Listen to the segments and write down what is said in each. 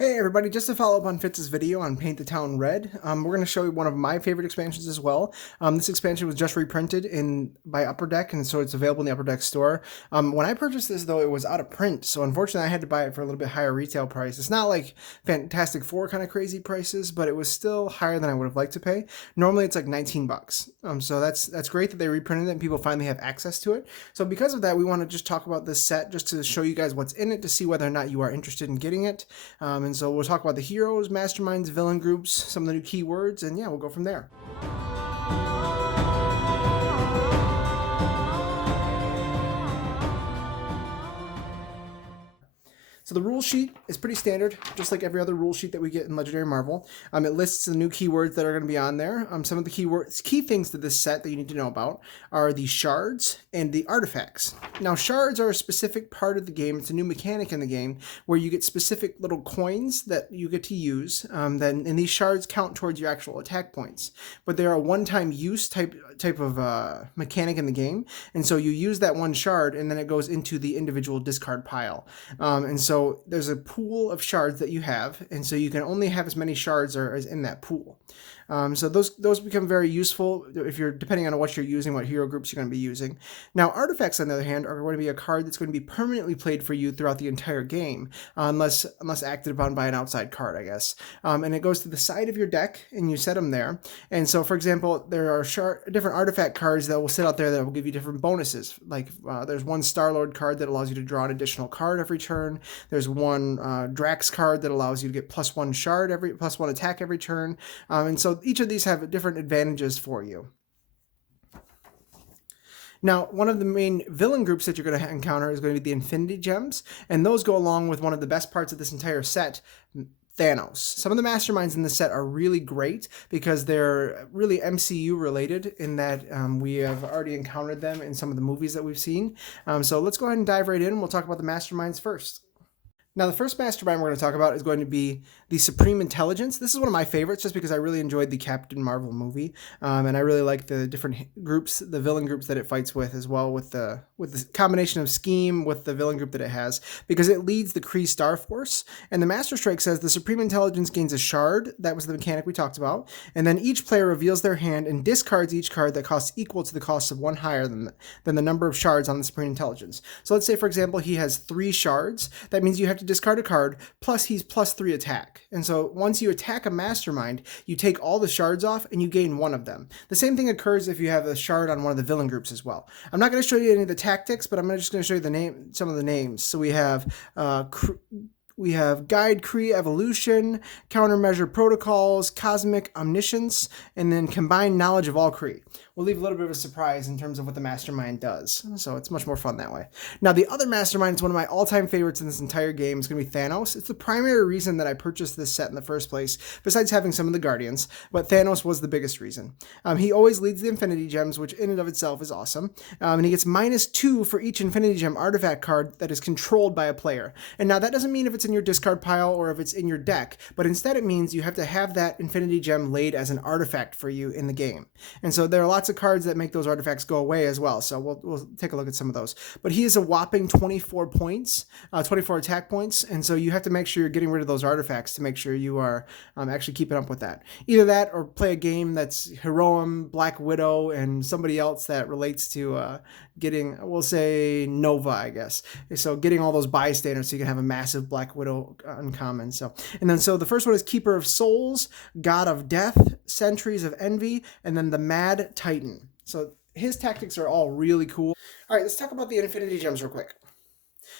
Hey everybody, just to follow up on Fitz's video on Paint the Town Red, we're going to show you one of my favorite expansions as well. This expansion was just reprinted by Upper Deck, and so it's available in the Upper Deck store. When I purchased this, though, it was out of print, so unfortunately I had to buy it for a little bit higher retail price. It's not like Fantastic Four kind of crazy prices, but it was still higher than I would have liked to pay. Normally it's like 19 bucks. So that's great that they reprinted it and people finally have access to it. So because of that, we want to just talk about this set just to show you guys what's in it to see whether or not you are interested in getting it. And so we'll talk about the heroes, masterminds, villain groups, some of the new keywords, and yeah, we'll go from there. So the rule sheet is pretty standard, just like every other rule sheet that we get in Legendary Marvel. It lists the new keywords that are going to be on there. Some of the key things to this set that you need to know about are the shards and the artifacts. Now, shards are a specific part of the game. It's a new mechanic in the game where you get specific little coins that you get to use. And these shards count towards your actual attack points. But they're a one-time use type of mechanic in the game. And so you use that one shard, and then it goes into the individual discard pile. And so there's a pool of shards that you have, and so you can only have as many shards as in that pool. So those become very useful if you're depending on what you're using, what hero groups you're going to be using. Now, artifacts, on the other hand, are going to be a card that's going to be permanently played for you throughout the entire game, unless acted upon by an outside card, I guess. And it goes to the side of your deck, and you set them there. And so, for example, there are different artifact cards that will sit out there that will give you different bonuses. Like there's one Starlord card that allows you to draw an additional card every turn. There's one Drax card that allows you to get +1 shard +1 attack every turn. And so each of these have different advantages for you. Now, one of the main villain groups that you're going to encounter is going to be the Infinity Gems, and those go along with one of the best parts of this entire set, Thanos. Some of the masterminds in the set are really great because they're really MCU related in that we have already encountered them in some of the movies that we've seen. So let's go ahead and dive right in, and we'll talk about the masterminds first. Now, the first mastermind we're going to talk about is going to be the Supreme Intelligence. This is one of my favorites just because I really enjoyed the Captain Marvel movie, and I really like the different groups, the villain groups that it fights with, as well with the combination of scheme with the villain group that it has, because it leads the Kree Star Force. And the Master Strike says the Supreme Intelligence gains a shard. That was the mechanic we talked about. And then each player reveals their hand and discards each card that costs equal to the cost of one higher than the number of shards on the Supreme Intelligence. So let's say, for example, he has 3 shards. That means you have to discard a card, plus he's +3 attack. And so once you attack a mastermind, you take all the shards off and you gain 1 of them. The same thing occurs if you have a shard on one of the villain groups as well. I'm not going to show you any of the tactics, but I'm just going to show you some of the names. So we have Guide Kree Evolution, Countermeasure Protocols, Cosmic Omniscience, and then Combined Knowledge of all Kree. We'll leave a little bit of a surprise in terms of what the mastermind does, so it's much more fun that way. Now, the other mastermind is one of my all-time favorites in this entire game. It's going to be Thanos. It's the primary reason that I purchased this set in the first place, besides having some of the Guardians, but Thanos was the biggest reason. He always leads the Infinity Gems, which in and of itself is awesome, and he gets -2 for each Infinity Gem artifact card that is controlled by a player. And now that doesn't mean if it's in your discard pile or if it's in your deck, but instead it means you have to have that Infinity Gem laid as an artifact for you in the game. And so there are lots of cards that make those artifacts go away as well, so we'll take a look at some of those. But he is a whopping 24 points, 24 attack points, and so you have to make sure you're getting rid of those artifacts to make sure you are actually keeping up with that. Either that or play a game that's Heroum, Black Widow, and somebody else that relates to getting, we'll say Nova, I guess. So getting all those bystanders so you can have a massive Black Widow uncommon. So the first one is Keeper of Souls, God of Death, Sentries of Envy, and then the Mad Titan. So his tactics are all really cool. All right, let's talk about the Infinity Gems real quick.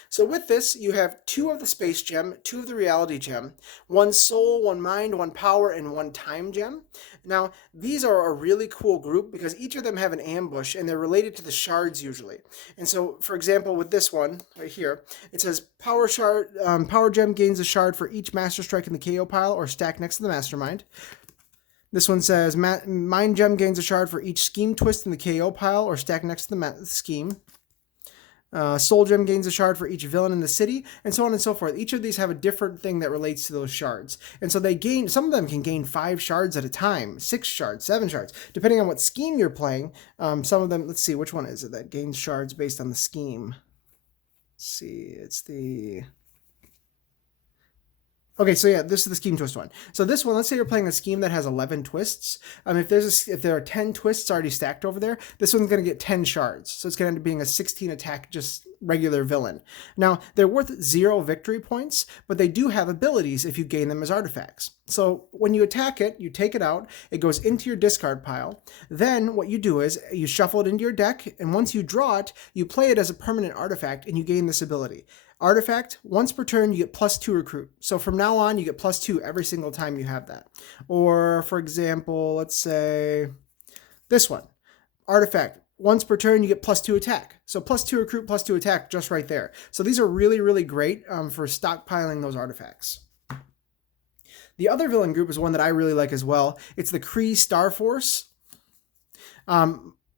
So with this, you have 2 of the Space Gem, 2 of the Reality Gem, 1 Soul, 1 Mind, 1 Power, and 1 Time Gem. Now, these are a really cool group because each of them have an ambush, and they're related to the shards usually. And so, for example, with this one right here, it says Power Gem gains a shard for each Master Strike in the KO pile or stack next to the Mastermind. This one says Mind Gem gains a shard for each Scheme Twist in the KO pile or stack next to the Scheme. Soul Gem gains a shard for each villain in the city, and so on and so forth. Each of these have a different thing that relates to those shards. And so some of them can gain 5 shards at a time, 6 shards, 7 shards, depending on what scheme you're playing. Some of them, let's see, which one is it that gains shards based on the scheme? Let's see, it's the Okay, so yeah, this is the scheme twist one. So this one, let's say you're playing a scheme that has 11 twists. If there are 10 twists already stacked over there, this one's going to get 10 shards. So it's going to end up being a 16 attack, just regular villain. Now, they're worth 0 victory points, but they do have abilities if you gain them as artifacts. So when you attack it, you take it out, it goes into your discard pile. Then what you do is you shuffle it into your deck, and once you draw it, you play it as a permanent artifact, and you gain this ability. Artifact, once per turn, you get +2 recruit. So from now on, you get +2 every single time you have that. Or, for example, let's say this one. Artifact, once per turn, you get +2 attack. So +2 recruit, +2 attack, just right there. So these are really, really great for stockpiling those artifacts. The other villain group is one that I really like as well. It's the Kree Star Force.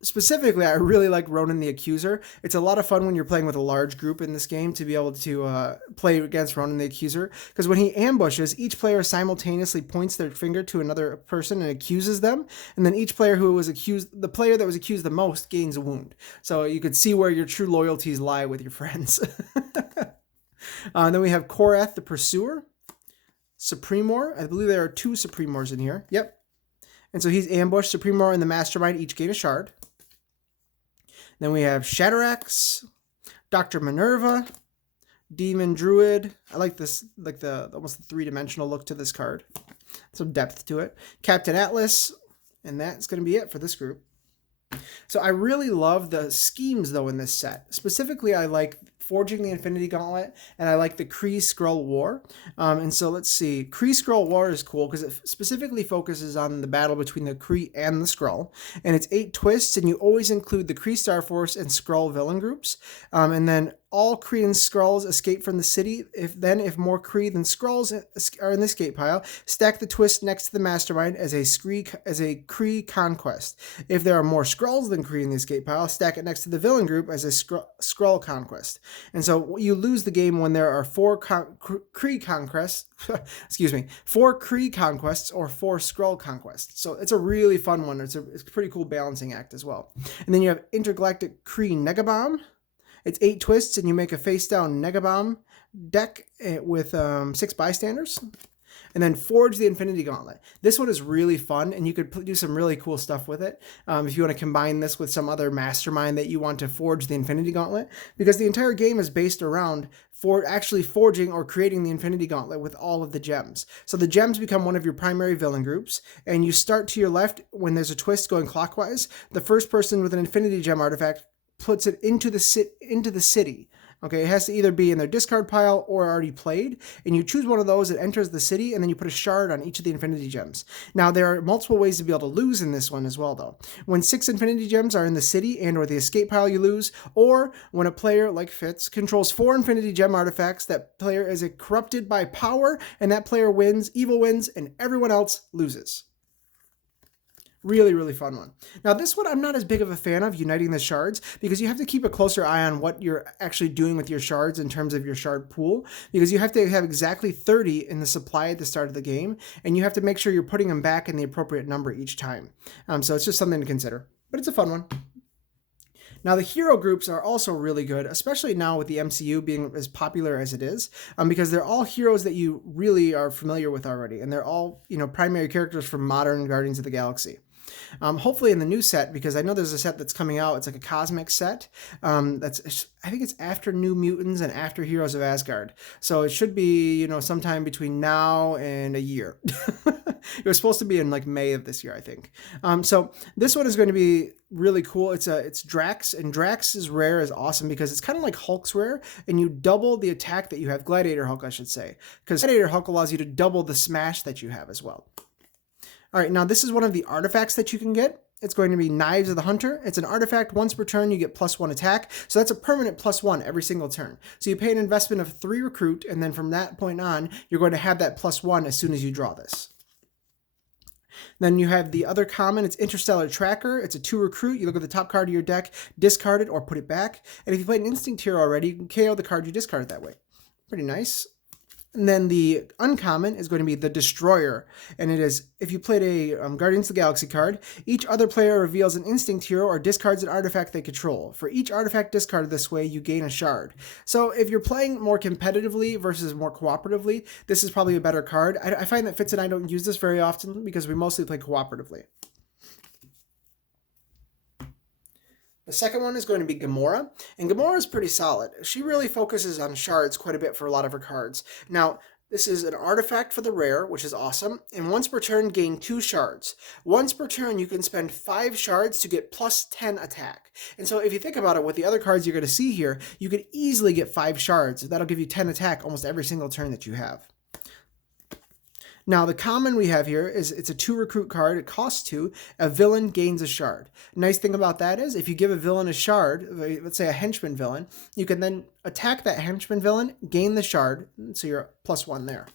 Specifically, I really like Ronan the Accuser. It's a lot of fun when you're playing with a large group in this game to be able to play against Ronan the Accuser, because when he ambushes, each player simultaneously points their finger to another person and accuses them, and then each player who was accused, the player that was accused the most, gains a wound. So you could see where your true loyalties lie with your friends. Then we have Korath the Pursuer, Supremor. I believe there are 2 Supremors in here. Yep. And so he's ambushed. Supremor and the Mastermind each gain a shard. Then we have Shatterax, Dr. Minerva, Demon Druid. I like this, like the almost the 3-dimensional look to this card. Some depth to it. Captain Atlas, and that's going to be it for this group. So I really love the schemes, though, in this set. Specifically, I like Forging the Infinity Gauntlet, and I like the Kree Skrull War. And so let's see. Kree Skrull War is cool because it specifically focuses on the battle between the Kree and the Skrull. And it's 8 twists, and you always include the Kree Star Force and Skrull villain groups. And then all Kree and Skrulls escape from the city. If more Kree than Skrulls are in the escape pile, stack the twist next to the Mastermind as a Kree conquest. If there are more Skrulls than Kree in the escape pile, stack it next to the villain group as a Skrull conquest. And so you lose the game when there are 4 Kree conquests, 4 Kree conquests or 4 Skrull conquests. So it's a really fun one. It's a pretty cool balancing act as well. And then you have Intergalactic Kree Negabomb. It's 8 twists, and you make a face-down Negabomb deck with 6 bystanders. And then Forge the Infinity Gauntlet. This one is really fun, and you could do some really cool stuff with it. If you want to combine this with some other mastermind that you want to forge the Infinity Gauntlet, because the entire game is based around actually forging or creating the Infinity Gauntlet with all of the gems. So the gems become one of your primary villain groups, and you start to your left when there's a twist going clockwise. The first person with an Infinity Gem artifact puts it into the city. Okay, it has to either be in their discard pile or already played, and you choose one of those that enters the city, and then you put a shard on each of the Infinity Gems. Now, there are multiple ways to be able to lose in this one as well, though. When 6 Infinity Gems are in the city and or the escape pile, you lose, or when a player, like Fitz, controls 4 Infinity Gem artifacts, that player is corrupted by power, and that player wins, evil wins, and everyone else loses. Really, really fun one. Now, this one I'm not as big of a fan of, uniting the shards, because you have to keep a closer eye on what you're actually doing with your shards in terms of your shard pool, because you have to have exactly 30 in the supply at the start of the game, and you have to make sure you're putting them back in the appropriate number each time. So it's just something to consider, but it's a fun one. Now, the hero groups are also really good, especially now with the MCU being as popular as it is, because they're all heroes that you really are familiar with already, and they're all, primary characters from modern Guardians of the Galaxy. Hopefully in the new set, because I know there's a set that's coming out. It's like a cosmic set. I think it's after New Mutants and after Heroes of Asgard. So it should be, sometime between now and a year. It was supposed to be in like May of this year, I think. So this one is going to be really cool. It's Drax, and Drax's rare is awesome because it's kind of like Hulk's rare, and you double the attack that you have. Gladiator Hulk, I should say, because Gladiator Hulk allows you to double the smash that you have as well. All right, now this is one of the artifacts that you can get. It's going to be Knives of the Hunter. It's an artifact. Once per turn, you get +1 attack. So that's a permanent +1 every single turn. So you pay an investment of 3 recruit, and then from that point on, you're going to have that +1 as soon as you draw this. Then you have the other common. It's Interstellar Tracker. It's a 2 recruit. You look at the top card of your deck, discard it, or put it back. And if you played an Instinct Hero already, you can KO the card you discarded that way. Pretty nice. And then the uncommon is going to be the Destroyer. And it is, if you played a Guardians of the Galaxy card, each other player reveals an instinct hero or discards an artifact they control. For each artifact discarded this way, you gain a shard. So if you're playing more competitively versus more cooperatively, this is probably a better card. I find that Fitz and I don't use this very often because we mostly play cooperatively. The second one is going to be Gomorrah, and Gomorrah is pretty solid. She really focuses on shards quite a bit for a lot of her cards. Now, this is an artifact for the rare, which is awesome, and once per turn, gain 2 shards. Once per turn, you can spend 5 shards to get plus 10 attack. And so if you think about it, with the other cards you're going to see here, you could easily get 5 shards. That'll give you 10 attack almost every single turn that you have. Now, the common we have here is it's a 2 recruit card. It costs 2. A villain gains a shard. Nice thing about that is if you give a villain a shard, let's say a henchman villain, you can then attack that henchman villain, gain the shard, so you're +1 there.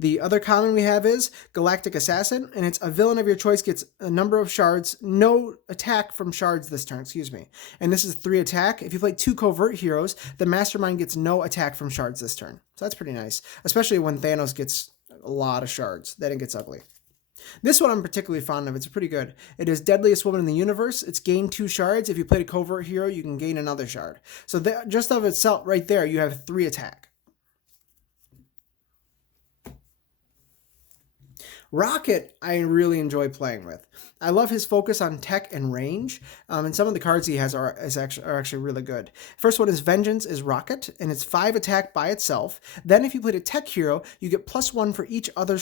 The other common we have is Galactic Assassin, and it's a villain of your choice gets a number of shards, no attack from shards this turn, And this is 3 attack. If you play 2 covert heroes, the Mastermind gets no attack from shards this turn. So that's pretty nice, especially when Thanos gets a lot of shards. Then it gets ugly. This one I'm particularly fond of. It's pretty good. It is Deadliest Woman in the Universe. It's gain 2 shards. If you played a covert hero, you can gain another shard. So just of itself, right there, you have 3 attack. Rocket, I really enjoy playing with. I love his focus on tech and range, and some of the cards he has are actually really good. First one is Vengeance is Rocket, and it's 5 attack by itself. Then if you played a tech hero, you get +1 for each other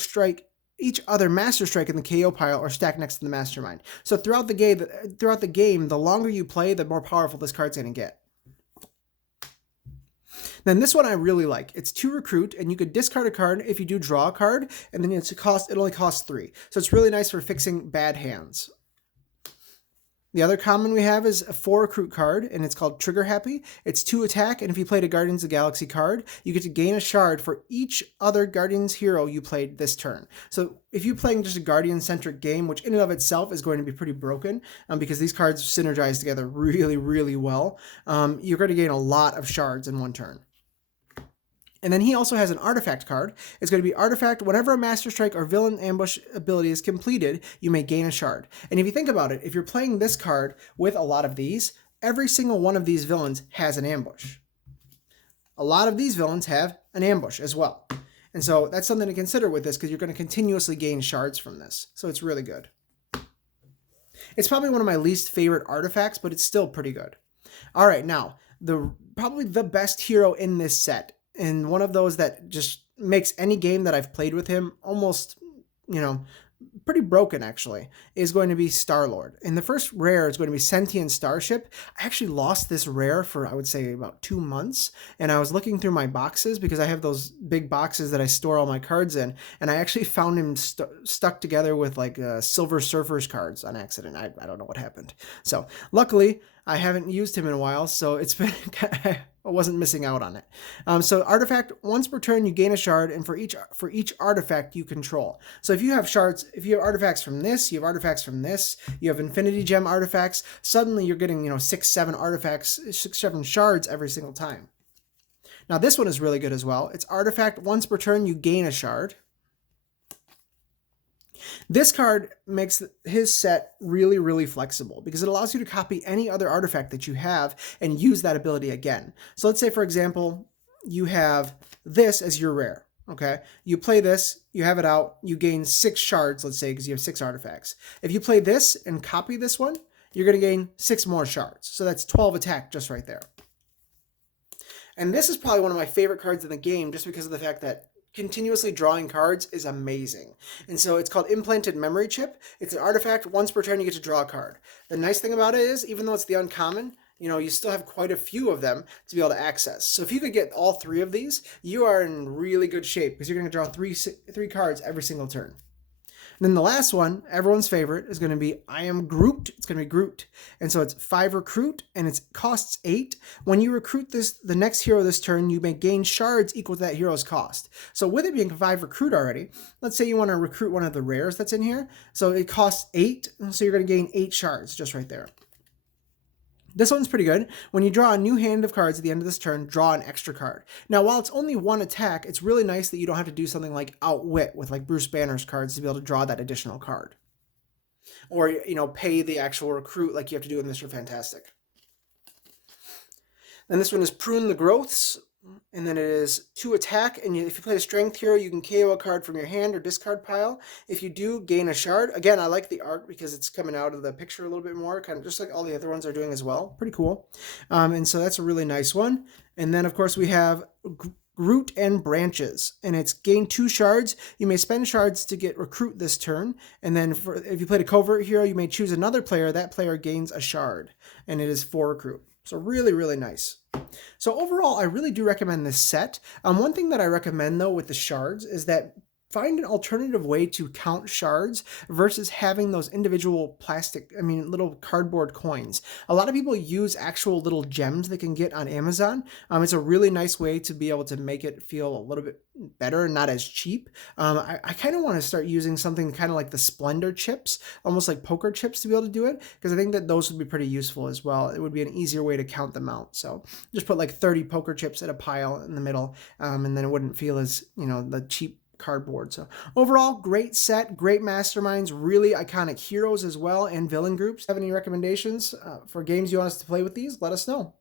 master strike in the KO pile or stack next to the Mastermind. So throughout the game, the longer you play, the more powerful this card's going to get. Then this one I really like. It's 2 recruit, and you could discard a card if you do draw a card, and then it only costs 3. So it's really nice for fixing bad hands. The other common we have is a 4 recruit card, and it's called Trigger Happy. It's 2 attack, and if you played a Guardians of the Galaxy card, you get to gain a shard for each other Guardians hero you played this turn. So if you're playing just a Guardian-centric game, which in and of itself is going to be pretty broken, because these cards synergize together really, really well, you're going to gain a lot of shards in one turn. And then he also has an artifact card. It's going to be artifact. Whenever a master strike or villain ambush ability is completed, you may gain a shard. And if you think about it, if you're playing this card with a lot of these, every single one of these villains has an ambush. A lot of these villains have an ambush as well. And so that's something to consider with this because you're going to continuously gain shards from this. So it's really good. It's probably one of my least favorite artifacts, but it's still pretty good. All right, now, probably the best hero in this set, and one of those that just makes any game that I've played with him almost, pretty broken actually, is going to be Starlord. And the first rare is going to be Sentient Starship. I actually lost this rare for, I would say, about 2 months. And I was looking through my boxes because I have those big boxes that I store all my cards in. And I actually found him stuck together with like Silver Surfers cards on accident. I don't know what happened. So luckily, I haven't used him in a while, so it's been I wasn't missing out on it. So artifact, once per turn you gain a shard, and for each artifact you control. So if you have shards, if you have artifacts from this, you have artifacts from this, you have Infinity Gem artifacts, suddenly you're getting 6, 7 artifacts, 6, 7 shards every single time. Now this one is really good as well. It's artifact, once per turn you gain a shard. This card makes his set really, really flexible because it allows you to copy any other artifact that you have and use that ability again. So let's say, for example, you have this as your rare, okay? You play this, you have it out, you gain 6 shards, let's say, because you have 6 artifacts. If you play this and copy this one, you're going to gain 6 more shards. So that's 12 attack just right there. And this is probably one of my favorite cards in the game just because of the fact that continuously drawing cards is amazing. And so it's called Implanted Memory Chip. It's an artifact. Once per turn, you get to draw a card. The nice thing about it is, even though it's the uncommon, you still have quite a few of them to be able to access. So if you could get all 3 of these, you are in really good shape because you're going to draw 3 cards every single turn. And then the last one, everyone's favorite, is going to be I Am Groot. It's going to be Groot. And so it's 5 recruit, and it costs 8. When you recruit the next hero this turn, you may gain shards equal to that hero's cost. So with it being 5 recruit already, let's say you want to recruit one of the rares that's in here. So it costs 8, so you're going to gain 8 shards just right there. This one's pretty good. When you draw a new hand of cards at the end of this turn, draw an extra card. Now, while it's only one attack, it's really nice that you don't have to do something like Outwit with like Bruce Banner's cards to be able to draw that additional card. Or, pay the actual recruit like you have to do in Mr. Fantastic. Then this one is Prune the Growths. And then it is 2 attack, and if you play a strength hero, you can KO a card from your hand or discard pile. If you do, gain a shard. Again, I like the art because it's coming out of the picture a little bit more, kind of just like all the other ones are doing as well. Pretty cool. And so that's a really nice one. And then, of course, we have Root and Branches, and it's gain 2 shards. You may spend shards to get recruit this turn, and then if you played a covert hero, you may choose another player. That player gains a shard, and it is 4 recruit. So really, really nice. So overall, I really do recommend this set. One thing that I recommend, though, with the shards is that find an alternative way to count shards versus having those individual little cardboard coins. A lot of people use actual little gems they can get on Amazon. It's a really nice way to be able to make it feel a little bit better and not as cheap. I kind of want to start using something kind of like the Splendor chips, almost like poker chips, to be able to do it, because I think that those would be pretty useful as well. It would be an easier way to count them out. So just put like 30 poker chips at a pile in the middle, and then it wouldn't feel as, the cheap cardboard. So overall, great set, great masterminds, really iconic heroes as well, and villain groups. Have any recommendations for games you want us to play with these? Let us know.